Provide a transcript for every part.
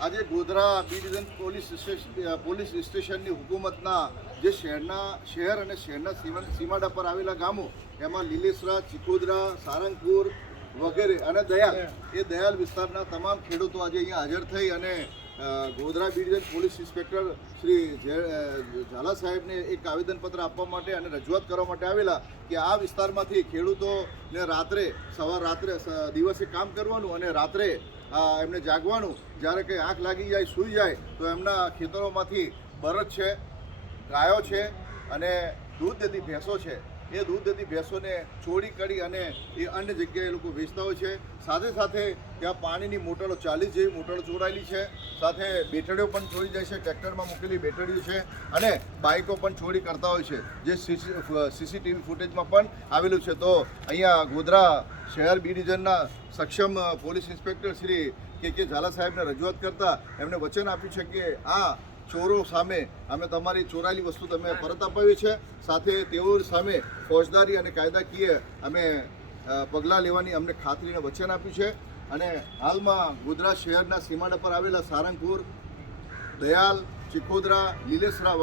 આજે Godhra B division police સ્ટેશનની હુકુમતના જે શહેર અને શહેરના સીમાડા પર આવેલા ગામો એમાં લીલેસરા, ચિકોદરા, સારંગપુર વગેરે અને દયાલ વિસ્તારના તમામ ખેડૂતો આજે અહીંયા હાજર થઈ અને Godhra B division police inspector Shri Zala સાહેબને એક આવેદનપત્ર આપવા માટે અને રજૂઆત કરવા માટે આવેલા કે આ વિસ્તારમાંથી ખેડૂતોને રાત્રે દિવસે કામ કરવાનું અને રાત્રે એમને જાગવાનું, જ્યારે કંઈ આંખ લાગી જાય, સૂઈ જાય તો એમના ખેતરોમાંથી બળદ છે, ગાયો છે અને દૂધ દેતી ભેંસો છે. એ દૂધ દેતી ભેંસોને ચોરી કરી અને એ અન્ય જગ્યાએ લોકો વેચતા હોય છે. સાથે સાથે ત્યાં પાણીની મોટરો 40 જેવી મોટરો ચોરાયેલી છે. સાથે બેટરીઓ પણ ચોરી જાય છે, ટ્રેક્ટરમાં મૂકેલી બેટરીઓ છે અને બાઇકો પણ ચોરી કરતા હોય છે, જે સીસીટીવી ફૂટેજમાં પણ આવેલું છે. તો અહીંયા ગોધરા શહેર બી ડિવિઝનના સક્ષમ પોલીસ ઇન્સ્પેક્ટર શ્રી કે ઝાલા સાહેબને રજૂઆત કરતા એમણે વચન આપ્યું છે કે આ ચોરો સામે અમે તમારી ચોરાયેલી વસ્તુ તમે પરત અપાવી છે. સાથે તેઓ સામે ફોજદારી અને કાયદાકીય અમે પગલાં લેવાની અમને ખાતરીને વચન આપ્યું છે. અને હાલમાં ગોધરા શહેરના સીમાડા પર આવેલા સારંગપુર, દયાલ, ચિકોદરા, લીલેસરા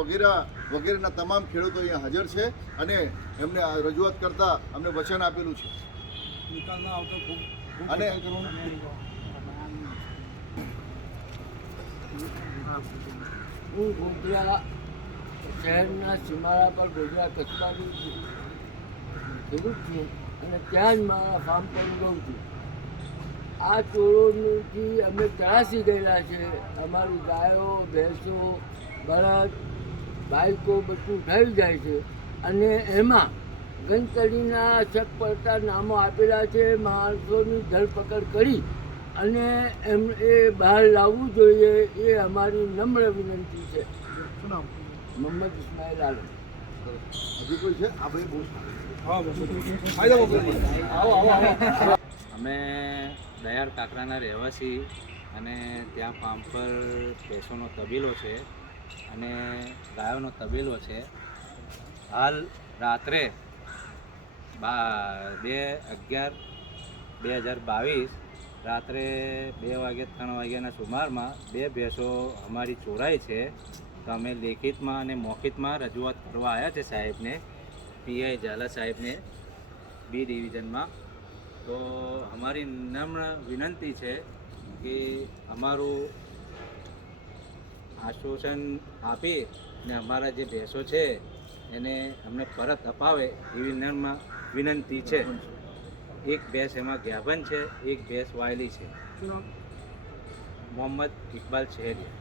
વગેરેના તમામ ખેડૂતો અહીંયા હાજર છે અને એમને રજૂઆત કરતા અમને વચન આપેલું છે. અને હું ગોધરા શહેરના સીમાડા પર ગોધરા કચબાનું ખેડૂત છું અને ત્યાં જ મારા ફાર્મ પર રહું છું. આ ચોરોથી અમે ત્રાસી ગયેલા છે. અમારી ગાયો, ભેંસો, બળદ, બાઈકો બધું થઈ જાય છે અને એમાં ગણતરીના શક પડતા નામો આપેલા છે. માણસોની ધરપકડ કરી અને એ બહાર લાવવું જોઈએ, એ અમારી નમ્ર વિનંતી છે. મોહમ્મદ ઇસ્માઇલ આલમ. હજી કોઈ છે? આ ભાઈ બહુ અમે દયાળ કાકરાના રહેવાસી અને ત્યાં ફાર્મ પર ભેંસોનો તબેલો છે અને ગાયોનો તબેલો છે. હાલ રાત્રે 2/11/2022 રાત્રે 2 વાગ્યા 3 વાગ્યાના સુમારમાં 2 ભેંસો અમારી ચોરાઈ છે. તો અમે લેખિતમાં અને મૌખિતમાં રજૂઆત કરવા આવ્યા છે સાહેબને, પીઆઈ ઝાલા સાહેબને બી ડિવિઝનમાં. તો અમારી નમ્ર વિનંતી છે કે અમારું આશ્વાસન આપી ને અમારા જે ભેંસો છે એને અમને પરત અપાવે એવી નમ્ર વિનંતી છે. એક ભેંસ એમાં ગ્યાબન છે, એક ભેંસ વાયલી છે. મોહમ્મદ ઇકબાલ શહેરી.